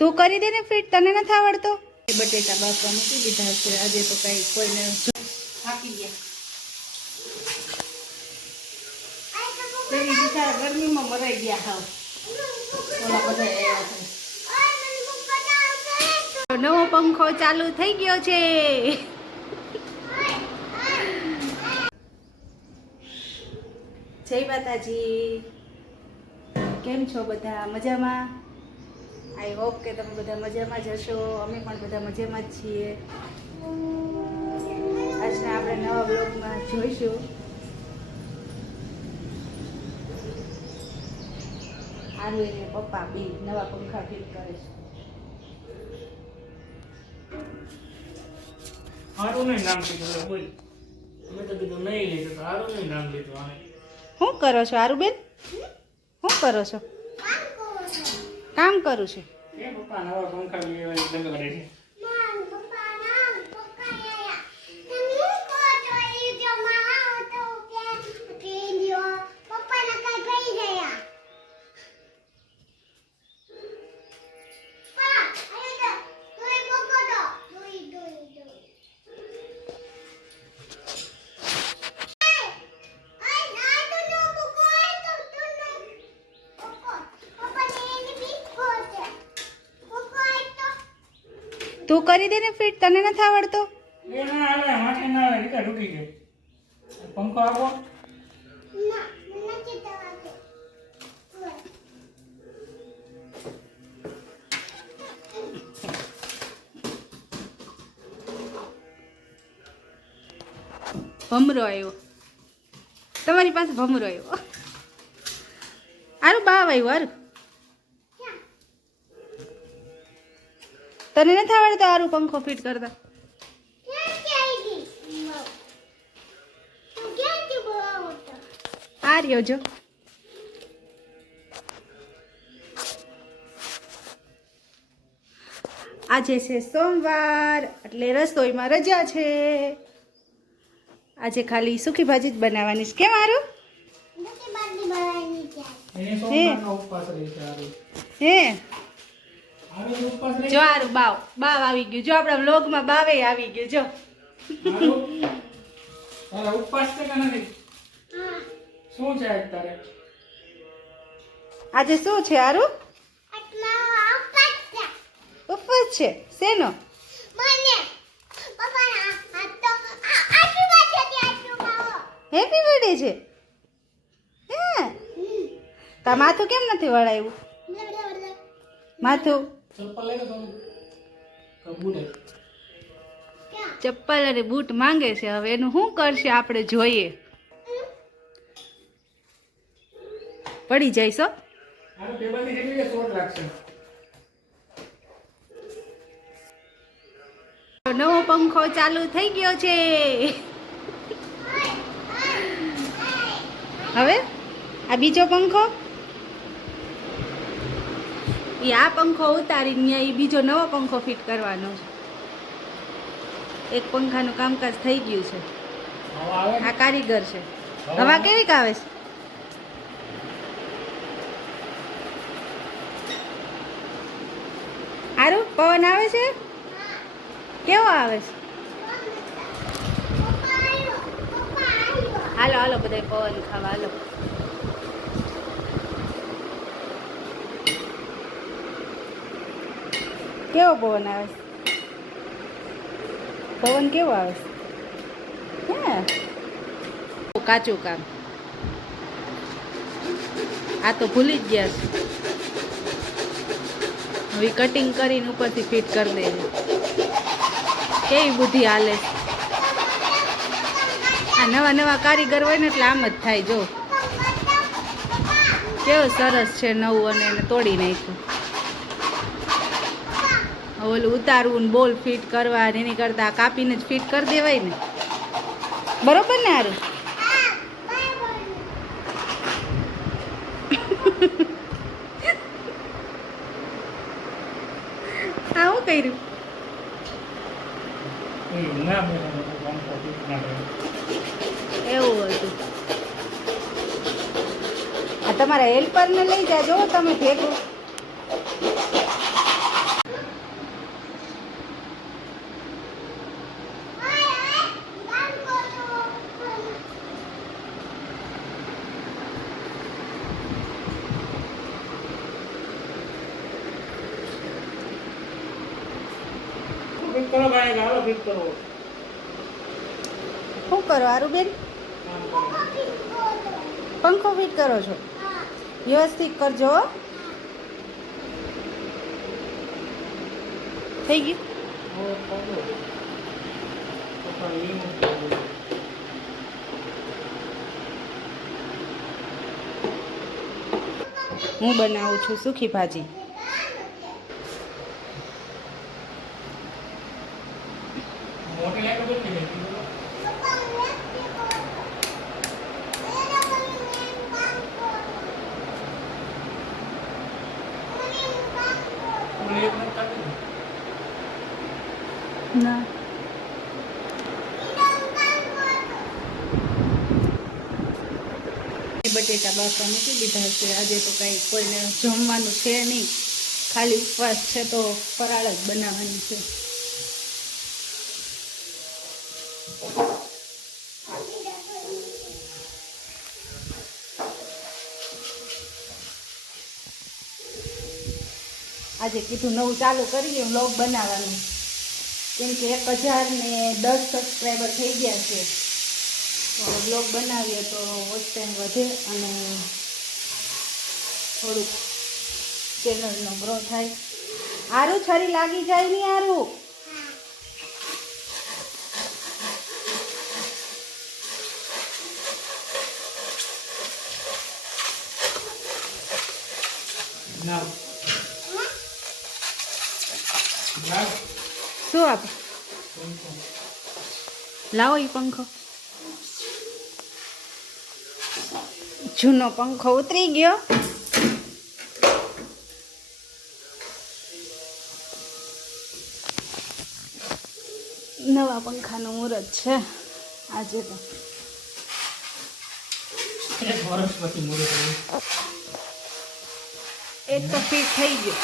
તું કરી દે ને ફિટ, તને નથી આવડતો? બટેટા બાફવા મૂકી દીધા છે. આજે તો કઈ કોઈને થાકી ગયા, બિચારા ગરમીમાં મરાઈ ગયા. હાવ ઓલા બધા આવ્યા છે. નવો પંખો ચાલુ થઈ ગયો છે. જય માતાજી, કેમ છો બધા? મજામાં? આઈ હોપ કે તમે બધા મજામાં જ હશો. અમે પણ બધા મજામાં જ છીએ. આજના આપણે નવા બ્લોગમાં જોઈશું. આરુ એને પપ્પા બે નવા પંખા ફિટ કરે છે. આરુ ને નામ કીધું બોલ. અમે તો કીધું નહીં લીધું તો આરુ ને નામ લીધું. આને શું કરો છો આરુબેન? શું કરો છો? કામ કરું છું. એ પપ્પા નવા પંખા લેવાની દંગ કરે છે. તું કરી દે ને ફિટ, તને નથી આવડતો? એ ના આવે માથે ના આવે એટલે ઢુકી ગયો. પંખો આપો. ભમરો આવ્યો તમારી પાસે, ભમરો આવ્યો. આરું બાવ આવ્યું. આરું તને નથી આવડતો આરું પંખો ફિટ કરતા? આ રહ્યો જો. આજે છે સોમવાર એટલે રસોઈમાં રજા છે. આજે ખાલી સૂકી ભાજી જ બનાવવાની છે. કેમ આરું? એને સોમવારનો ઉપવાસ રહે છે આરુ. હે આરુ ઉપવાસ રહે. જો આરું બાવ આવી ગયું. જો આપણા વ્લોગમાં બાવે આવી ગયું. જો આરુ તારા ઉપવાસ છે કે નથી? શું છે આજ તારે? આજે શું છે આરું? ઉપવાસ છે. શેનો? હેપી બર્થડે છે. હે તા માથું કેમ નથી વળાયું? માથું ચપ્પલ લઈ લો તમે. કબૂલે. ચપ્પલ અને બૂટ માંગે છે. હવે એનું શું કરશે આપણે જોઈએ. પડી જઈશો. આરુ ટેબલની જગ્યાએ શોર્ટ લાગશે. નવો પંખો ચાલુ થઈ ગયો છે. હવે આ બીજો પંખો, એ આ પંખો ઉતારીને એ બીજો નવો પંખો ફિટ કરવાનો છે. એક પંખાનું કામકાજ થઈ ગયું છે. હવા આવે આ કારીગર છે. હવા કેવી આવે છે? આરું પવન આવે છે? કેવો આવે છે? હાલો હાલો બધા પવન ખાવા હાલો. કેવો પવન આવે છે? પવન કેવો આવે છે? હે કાચું કામ. આ તો ભૂલી જ ગયા છે. હવે કટિંગ કરીને ઉપરથી ફિટ કરી દે. કેવી બુદ્ધિ હાલે. આ નવા નવા કારીગર હોય ને એટલે આમ જ થાય. જો કેવું સરસ છે નવું, અને એને તોડી નાખ્યું. ઓલું ઉતારવું ને બોલ ફિટ કરવા એની કરતા કાપીને જ ફિટ કરી દેવાય ને. બરોબર ને હારું? હા હું કર્યું? ના પંખો ફિટ ના કરે. એવું હતું. આ તમારા હેલ્પરને લઈ જાજો તમે ભેગું. કરો ગાડી ગાલો ફિટ કરો શું કરો આરુબેન? કામ કરો પંખો ફિટ કરો છો? વ્યવસ્થિત કરજો હો. થઈ ગયું? ઓ પકડો પકડ એ મૂકો હું બનાવું છું સૂકી ભાજી. મોટી લાઈટ બંધ કરી દે ઓલી એક નંબર કાઢી દે ના બટેટા બાફવા મૂકી દીધા છે. આજે તો કાંઈ કોઈને જમવાનું છે નહીં, ખાલી ઉપવાસ છે તો ફરાળ જ બનાવવાની છે. આજે કીધું નવું ચાલુ કરીએ વ્લોગ બનાવવાનું, કેમ કે 1010 સબસ્ક્રાઈબર થઈ ગયા છે. તો વ્લોગ બનાવીએ તો વોચ ટાઈમ વધે અને થોડુંક ચેનલનો ગ્રો થાય. આરું છરી લાગી જાય નહીં આરું. ના ના શું આપે? લાવો એ પંખો. જૂનો પંખો ઉતરી ગયો. નવા પંખાનું મુહૂર્ત છે આજે તો. એક વર્ષ પછી મોડું થયું એક તો ફિટ થઈ ગયો.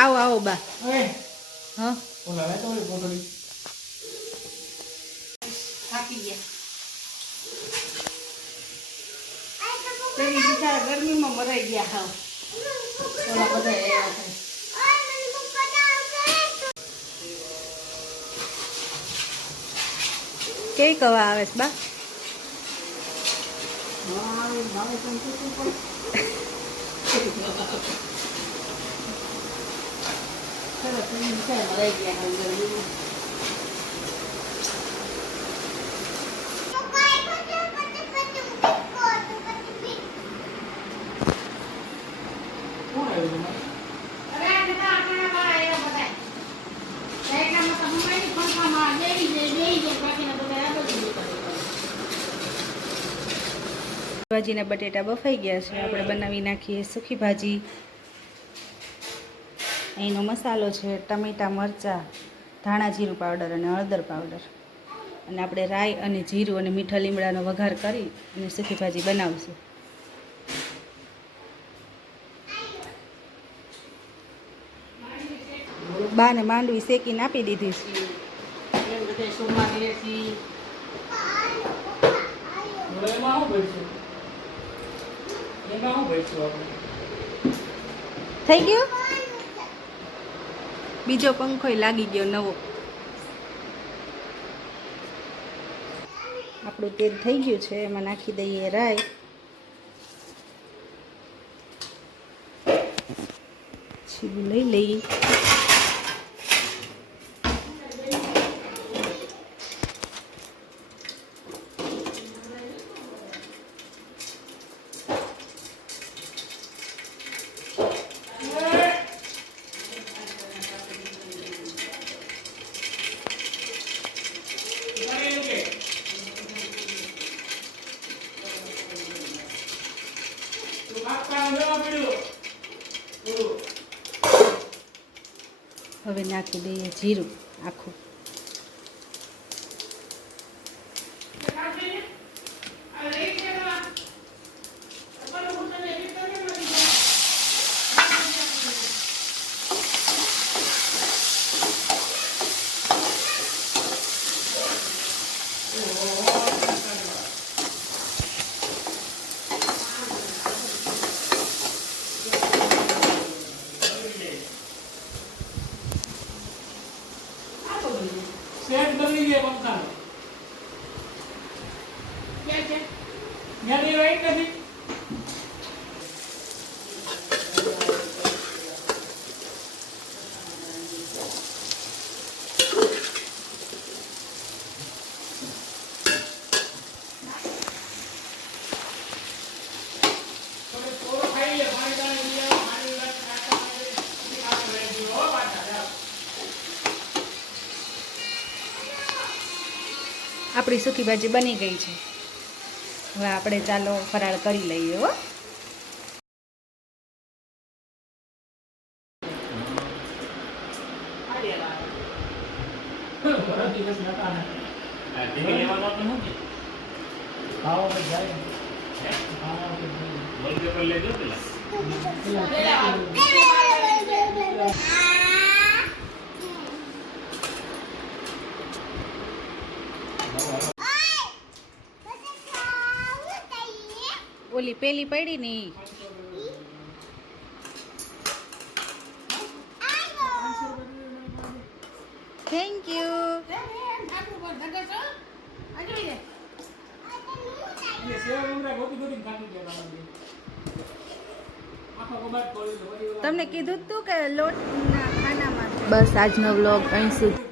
આવો આવો બા. એ હા ઓલા લે તો ઓલી પોતળી થાકી ગયા. તેની બિચારા ગરમીમાં મરાઈ ગયા હાવ. ઓલા બધા એવા છે. કેવી કવા આવે છે બા? મરાઈ ગયા હાવ ગરમીમાં. કોણ આવ્યું તમારે ભાજીના બટેટા બફાઈ ગયા છે. આપણે બનાવી નાખીએ સૂકી ભાજી. એનો મસાલો છે ટમેટા, મરચાં, ધાણા જીરું પાવડર અને હળદર પાવડર. અને આપણે રાઈ અને જીરું અને મીઠા લીમડાનો વઘાર કરી અને સૂકી ભાજી બનાવશું. બાને માંડવી શેકીને આપી દીધી છે. એમ બધે સોમવારે એસી એમાં શું ભરશું આપણે થઈ ગયું. બીજો પંખોય લાગી ગયો નવો. આપણું તેલ થઈ ગયું છે, એમાં નાખી દઈએ રાઈ. છીબું લઈ લઈએ. હવે નાખી દઈએ જીરું આખું. સેટ કરી દે પંખા ક્યાં છે યાની રાઈટ નથી આપણી સૂકી ભાજી બની ગઈ છે હવે આપણે ચાલો ફરાળ કરી લઈએ હો ઓલી પેલી પડી ને ઈ. થેન્ક યુ તમને કીધું તું કે લોટ ખાનામાં બસ આજનો વ્લોગ અહીં સુધી